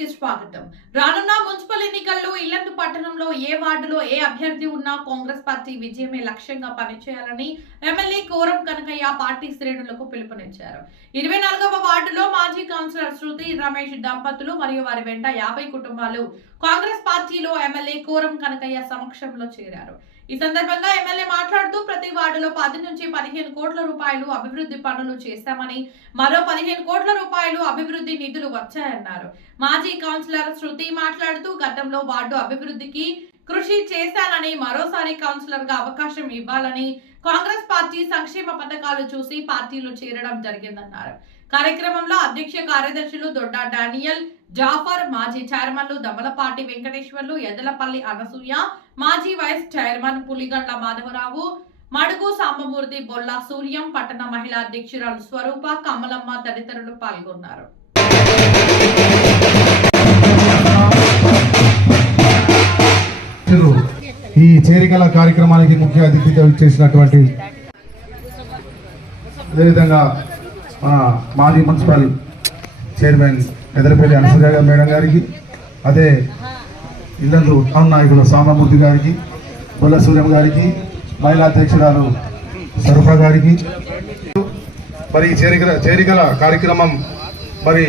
కి స్వాగతం. రానున్న మున్సిపల్ ఎన్నికల్లో ఇల్లందు పట్టణంలో ఏ వార్డులో ఏ అభ్యర్థి ఉన్నా కాంగ్రెస్ పార్టీ విజయమే లక్ష్యంగా పనిచేయాలని ఎమ్మెల్యే కోరం కనకయ్య పార్టీ శ్రేణులకు పిలుపునిచ్చారు. 24వ వార్డులో మాజీ కౌన్సిలర్ శృతి రమేష్ దంపతులు మరియు వారి వెంట 50 కుటుంబాలు కాంగ్రెస్ పార్టీలో ఎమ్మెల్యే కోరం కనకయ్య సమక్షంలో చేరారు. ఈ సందర్భంగా ఎమ్మెల్యే మాట్లాడుతూ ప్రతి వార్డులో 10 నుంచి 15 కోట్ల రూపాయలు అభివృద్ధి పనులు చేశామని, మరో 15 కోట్ల రూపాయలు అభివృద్ధి నిధులు వచ్చాయన్నారు. మాజీ కౌన్సిలర్ శృతి మాట్లాడుతూ గతంలో వార్డు అభివృద్ధికి కృషి చేశానని, మరోసారి కౌన్సిలర్ గా అవకాశం ఇవ్వాలని, కాంగ్రెస్ పార్టీ సంక్షేమ పథకాలు చూసి పార్టీలో చేరడం జరిగిందన్నారు. కార్యక్రమంలో అధ్యక్ష కార్యదర్శులు దొడ్డ డానియల్, జాఫర్, మాజీ చైర్మన్లు దమలపాటి వెంకటేశ్వర్లు, ఎదలపల్లి అనసూయ, మాజీ వైస్ చైర్మన్ పులిగండ్ల మాధవరావు, మడుగు సాంబమూర్తి, బొల్లా సూర్యం, పట్టణ మహిళా అధ్యక్షురాలు స్వరూప, కమలమ్మ తదితరులు పాల్గొన్నారు. ఈ చేరికల కార్యక్రమానికి ముఖ్య అతిథిగా చేసినటువంటి అదేవిధంగా మాజీ మున్సిపల్ చైర్మన్ ఎదరపల్లి అనసూయ మేడం గారికి, అదే ఇల్లందు టౌన్ నాయకులు సాంబమూర్తి గారికి, బొల్ల సూర్యం గారికి, మహిళా అధ్యక్షురాలు స్వరూప గారికి, మరి చేరికల కార్యక్రమం మరి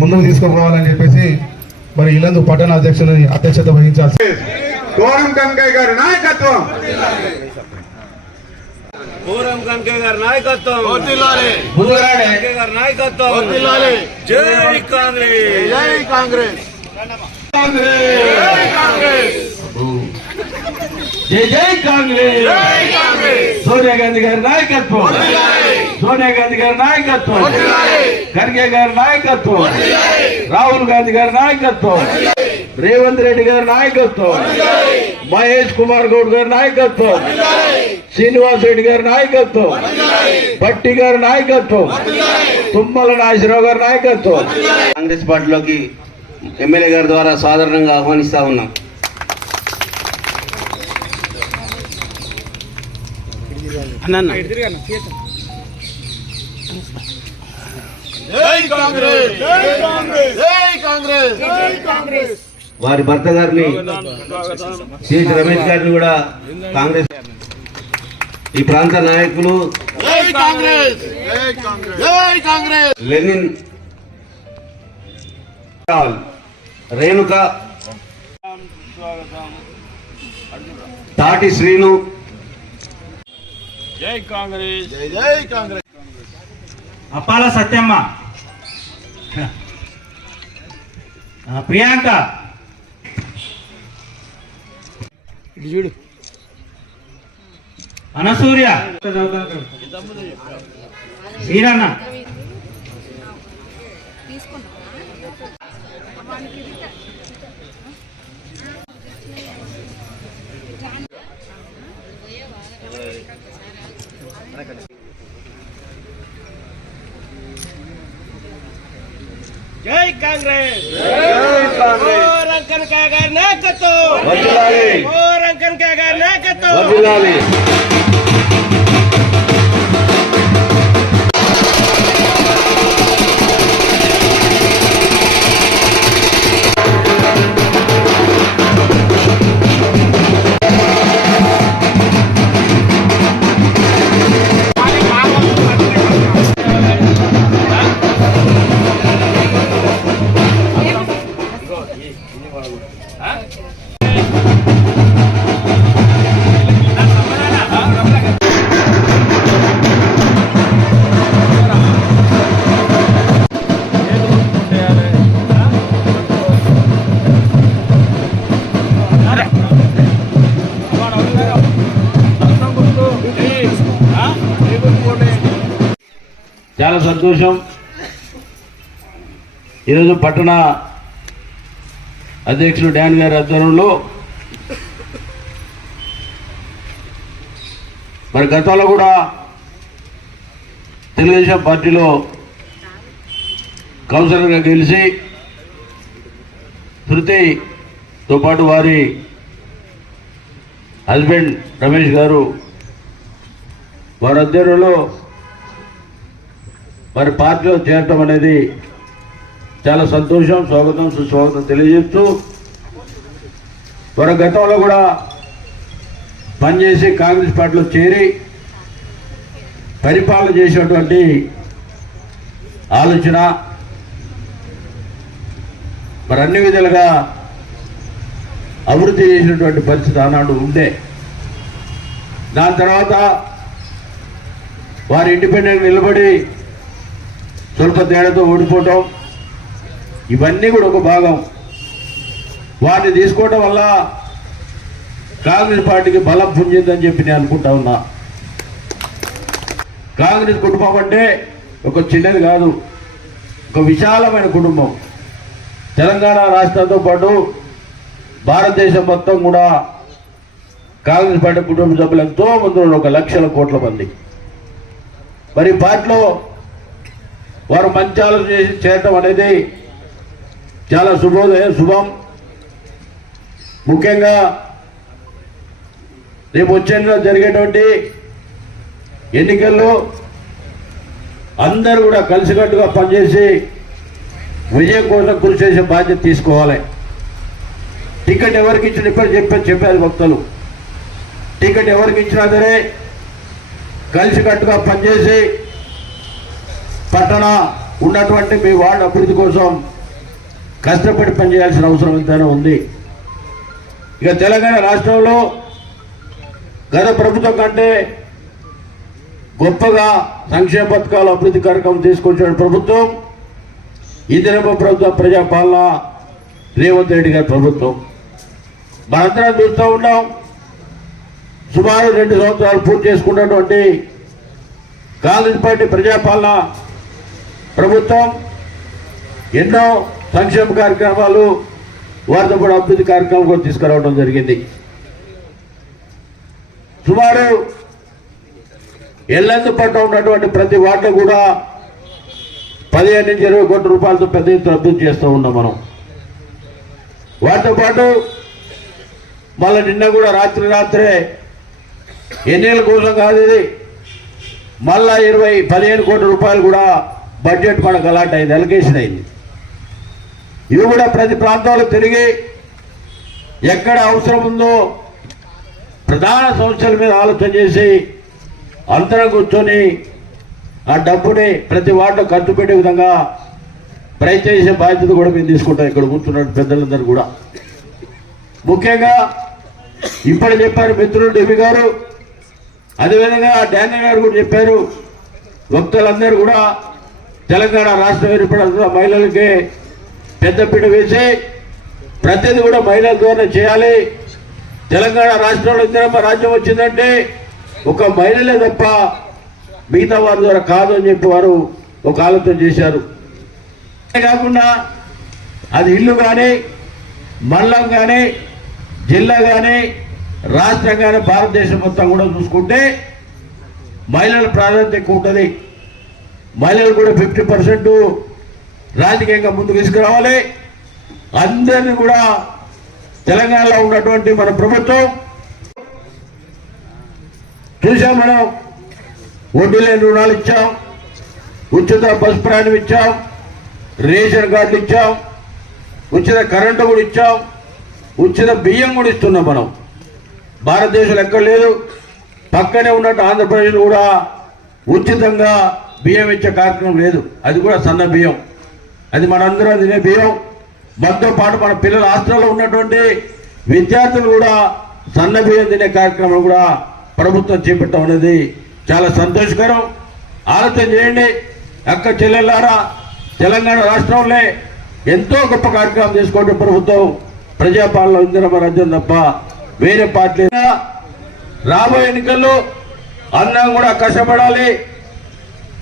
ముందుకు తీసుకుపోవాలని చెప్పేసి మరి ఇల్లందు పట్టణ అధ్యక్షులని అధ్యక్షత వహించాల్సి కోరం కనకయ్య గారి నాయకత్వం, కోరం కనకయ్య గారి నాయకత్వం, కనకయ్య గారి నాయకత్వం, జై కాంగ్రెస్, జై కాంగ్రెస్, జై కాంగ్రెస్, జై జై కాంగ్రెస్. సోనియా గాంధీ గారి నాయకత్వం, సోనియా గాంధీ గారి నాయకత్వం, ఖర్గే గారి నాయకత్వం, రాహుల్ గాంధీ గారి నాయకత్వం, రేవంత్ రెడ్డి గారి నాయకత్వం, మహేష్ కుమార్ గౌడ్ గారి నాయకత్వం, శ్రీనివాస్ రెడ్డి గారి నాయకత్వం, భట్టి గారి నాయకత్వం, తుమ్మల నాగేశ్వరరావు గారి నాయకత్వం. కాంగ్రెస్ పార్టీలోకి ఎమ్మెల్యే గారి ద్వారా సాధారణంగా ఆహ్వానిస్తా ఉన్నాం. వారి భర్త గారిని సిహెచ్ రమేష్ గారిని కూడా కాంగ్రెస్ ఈ ప్రాంత నాయకులు లెనిన్, రేణుక, తాటి శ్రీను, జై కాంగ్రెస్, జై కాంగ్రెస్, అప్పాల సత్యమ్మ, ప్రియాంక, అనసూర్య, శ్రీరన్న, జై కాంగ్రెస్, జై కాంగ్రెస్, కోరం కనకయ్య గారి నాయకత్వం, కోరం కనకయ్య గారి నాయకత్వం. చాలా సంతోషం. ఈరోజు పట్టణ అధ్యక్షుడు డాన్ గారి ఆధ్వర్యంలో మరి గతంలో కూడా తెలుగుదేశం పార్టీలో కౌన్సిలర్గా గెలిచి శృతితో పాటు వారి హస్బెండ్ రమేష్ గారు వారి ఆధ్వర్యంలో మరి పార్టీలో చేరటం అనేది చాలా సంతోషం, స్వాగతం సుస్వాగతం తెలియజేస్తూ వారు గతంలో కూడా పనిచేసి కాంగ్రెస్ పార్టీలో చేరి పరిపాలన చేసినటువంటి ఆలోచన మరి అన్ని విధాలుగా అభివృద్ధి చేసినటువంటి పరిస్థితి ఆనాడు ఉండే. దాని తర్వాత వారు ఇండిపెండెంట్ నిలబడి స్వల్ప తేడాతో ఓడిపోవటం, ఇవన్నీ కూడా ఒక భాగం. వాటిని తీసుకోవడం వల్ల కాంగ్రెస్ పార్టీకి బలం పుంజిందని చెప్పి నేను అనుకుంటా ఉన్నా. కాంగ్రెస్ కుటుంబం అంటే ఒక చిన్నది కాదు, ఒక విశాలమైన కుటుంబం. తెలంగాణ రాష్ట్రంతో పాటు భారతదేశం మొత్తం కూడా కాంగ్రెస్ పార్టీ కుటుంబ సభ్యులు ఎంతో మంది, 1 లక్షల కోట్ల మంది. మరి పార్టీలో వారు మంచి ఆలోచన చేసి చేరటం అనేది చాలా శుభం. ముఖ్యంగా రేపు వచ్చే జరిగేటువంటి ఎన్నికల్లో అందరూ కూడా కలిసికట్టుగా పనిచేసి విజయం కోసం కృషి చేసే బాధ్యత తీసుకోవాలి. టికెట్ ఎవరికి ఇచ్చిన ఇప్పుడు చెప్పారు భక్తులు, టికెట్ ఎవరికి ఇచ్చినా సరే కలిసికట్టుగా పనిచేసి పట్టణ ఉన్నటువంటి మీ వార్డు అభివృద్ధి కోసం కష్టపడి పనిచేయాల్సిన అవసరం ఎంతైనా ఉంది. ఇక తెలంగాణ రాష్ట్రంలో గత ప్రభుత్వం కంటే గొప్పగా సంక్షేమ పథకాలు అభివృద్ధి కార్యక్రమం తీసుకొచ్చిన ప్రభుత్వం ఇందిరమ్మ ప్రభుత్వం, ప్రజాపాలన, రేవంత్ రెడ్డి గారి ప్రభుత్వం. మనందరం చూస్తూ ఉన్నాం. సుమారు 2 సంవత్సరాలు పూర్తి చేసుకున్నటువంటి కాంగ్రెస్ పార్టీ ప్రజాపాలన ప్రభుత్వం ఎన్నో సంక్షేమ కార్యక్రమాలు, వారితో కూడా అభివృద్ధి కార్యక్రమాలు కూడా తీసుకురావడం జరిగింది. సుమారు ఎల్లందు పట్ల ఉన్నటువంటి ప్రతి వార్డు కూడా 15 నుంచి 20 కోట్ల రూపాయలతో పెద్ద ఎత్తున అభివృద్ధి చేస్తూ ఉన్నాం మనం. వాటితో పాటు మళ్ళీ నిన్న కూడా రాత్రే ఎన్నికల కోసం కాదు ఇది, మళ్ళా 15 కోట్ల రూపాయలు కూడా బడ్జెట్ మనకు అలాట్ అయింది, అలొకేషన్ అయింది. ఇవి కూడా ప్రతి ప్రాంతాలకు తిరిగి ఎక్కడ అవసరం ఉందో ప్రధాన సమస్యల మీద ఆలోచన చేసి అందరం కూర్చొని ఆ డబ్బుని ప్రతి వార్డు ఖర్చు పెట్టే విధంగా ప్రయత్నం చేసే బాధ్యత కూడా మేము తీసుకుంటాం. ఇక్కడ కూర్చున్న పెద్దలందరూ కూడా ముఖ్యంగా ఇప్పుడు చెప్పారు మిత్రులు డివి గారు, అదేవిధంగా డానియల్ గారు కూడా చెప్పారు. భక్తులందరూ కూడా తెలంగాణ రాష్ట్రం ఏర్పడాల్సిన మహిళలకి పెద్దపీట వేసి ప్రతిదీ కూడా మహిళల ద్వారా చేయాలి. తెలంగాణ రాష్ట్రంలో ఇందిరమ్మ రాజ్యం వచ్చిందంటే ఒక మహిళలే తప్ప మిగతా వారి ద్వారా కాదు అని చెప్పి వారు ఒక ఆలోచన చేశారు. కాకుండా అది ఇల్లు కానీ, మండలం కానీ, జిల్లా కానీ, రాష్ట్రం కానీ, భారతదేశం మొత్తం కూడా చూసుకుంటే మహిళల ప్రాధాన్యత ఎక్కువ ఉంటుంది. మహిళలు కూడా 50% రాజకీయంగా ముందుకు తీసుకురావాలి. అందరినీ కూడా తెలంగాణలో ఉన్నటువంటి మన ప్రభుత్వం చూసాం. మనం వడ్డీ లేని రుణాలు ఇచ్చాం, ఉచిత బస్ ప్రయాణం ఇచ్చాం, రేషన్ కార్డులు ఇచ్చాం, ఉచిత కరెంటు కూడా ఇచ్చాం, ఉచిత బియ్యం కూడా ఇస్తున్నాం. మనం భారతదేశంలో ఎక్కడ లేదు. పక్కనే ఉన్నట్టు ఆంధ్రప్రదేశ్ కూడా ఉచితంగా బియ్యం ఇచ్చే కార్యక్రమం లేదు. అది కూడా సన్న బియ్యం, అది మనందరం తినే బియ్యం. మనతో పాటు మన పిల్లల హాస్టల్లో ఉన్నటువంటి విద్యార్థులు కూడా సన్న బియ్యం తినే కార్యక్రమం కూడా ప్రభుత్వం చేపట్టడం అనేది చాలా సంతోషకరం. ఆలోచన చేయండి అక్క చెల్లెళ్ళారా, తెలంగాణ రాష్ట్రంలో ఎంతో గొప్ప కార్యక్రమం చేసుకోవడం ప్రభుత్వం ప్రజాపాలన ఇందిరమ్మ రాజ్యం తప్ప వేరే పార్టీ. రాబోయే ఎన్నికల్లో అందరం కూడా కష్టపడాలి,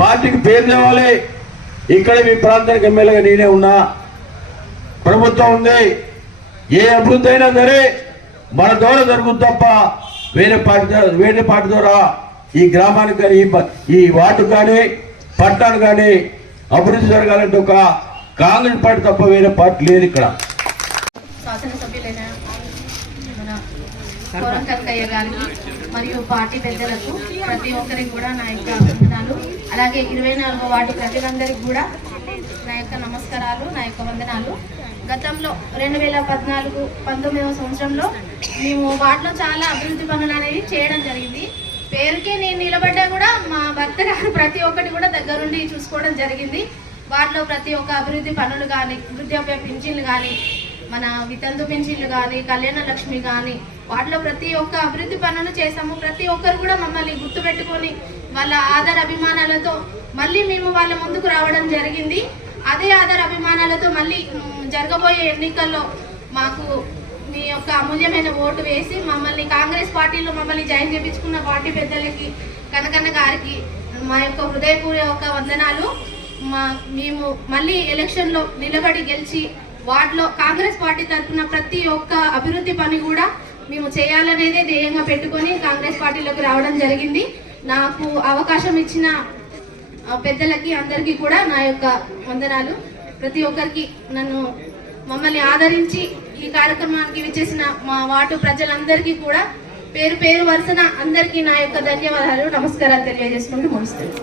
పార్టీకి పేరు తేవాలి. ఇక్కడ మీ ప్రాంతానికి ఎమ్మెల్యేగా నేనే ఉన్నా, ప్రభుత్వం ఉంది. ఏ అభివృద్ధి అయినా సరే మన ద్వారా జరుగుతుంది తప్ప వేరే పార్టీ ద్వారా ఈ గ్రామానికి కానీ, ఈ వార్డు కానీ, పట్టణానికి కానీ అభివృద్ధి జరగాలంటే ఒక కాంగ్రెస్ పార్టీ తప్ప వేరే పార్టీ లేదు. ఇక్కడ శాసనసభ్యులైన మన కోరం కనకయ్య గారికి మరియు పార్టీ పెద్దలకు ప్రతి ఒక్కరికి కూడా నా యొక్క అభినందనలు. అలాగే 24వ వార్డు ప్రజలందరికీ కూడా నా యొక్క యొక్క నమస్కారాలు, నా యొక్క వందనాలు. గతంలో 2014-19వ సంవత్సరంలో మేము వాటిలో చాలా అభివృద్ధి పనులు అనేది చేయడం జరిగింది. పేరుకే నేను నిలబడ్డా కూడా మా భర్త గారు ప్రతి ఒక్కటి కూడా దగ్గరుండి చూసుకోవడం జరిగింది. వాటిలో ప్రతి ఒక్క అభివృద్ధి పనులు కానీ, వృద్ధాప్య పింఛన్లు కానీ, మన వితంతు పింఛన్లు కానీ, కళ్యాణ లక్ష్మి కానీ, వాటిలో ప్రతి ఒక్క అభివృద్ధి పనులు చేసాము. ప్రతి ఒక్కరు కూడా మమ్మల్ని గుర్తుపెట్టుకొని వాళ్ళ ఆధార అభిమానాలతో మళ్ళీ మేము వాళ్ళ ముందుకు రావడం జరిగింది. అదే ఆధార అభిమానాలతో మళ్ళీ జరగబోయే ఎన్నికల్లో మాకు మీ యొక్క అమూల్యమైన ఓటు వేసి మమ్మల్ని కాంగ్రెస్ పార్టీలో మమ్మల్ని జాయిన్ చేయించుకున్న పార్టీ పెద్దలకి, కనకన్న గారికి మా యొక్క హృదయపూర్వక వందనాలు. మేము మళ్ళీ ఎలక్షన్లో నిలబడి గెలిచి వాటిలో కాంగ్రెస్ పార్టీ తరఫున ప్రతి ఒక్క అభివృద్ధి పని కూడా మేము చేయాలనేదే ధ్యేయంగా పెట్టుకొని కాంగ్రెస్ పార్టీలోకి రావడం జరిగింది. నాకు అవకాశం ఇచ్చిన పెద్దలకి అందరికీ కూడా నా యొక్క వందనాలు. ప్రతి ఒక్కరికి మమ్మల్ని ఆదరించి ఈ కార్యక్రమానికి విచ్చేసిన మా వార్డు ప్రజలందరికీ కూడా పేరు పేరు వరుసన అందరికీ నా యొక్క ధన్యవాదాలు, నమస్కారాలు తెలియజేసుకుంటూ ముగిస్తున్నాను.